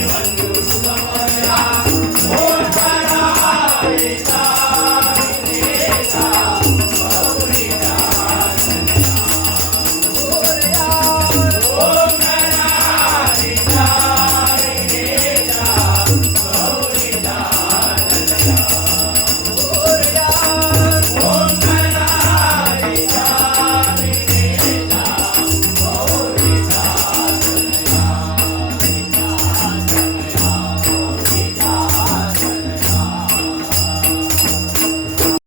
you.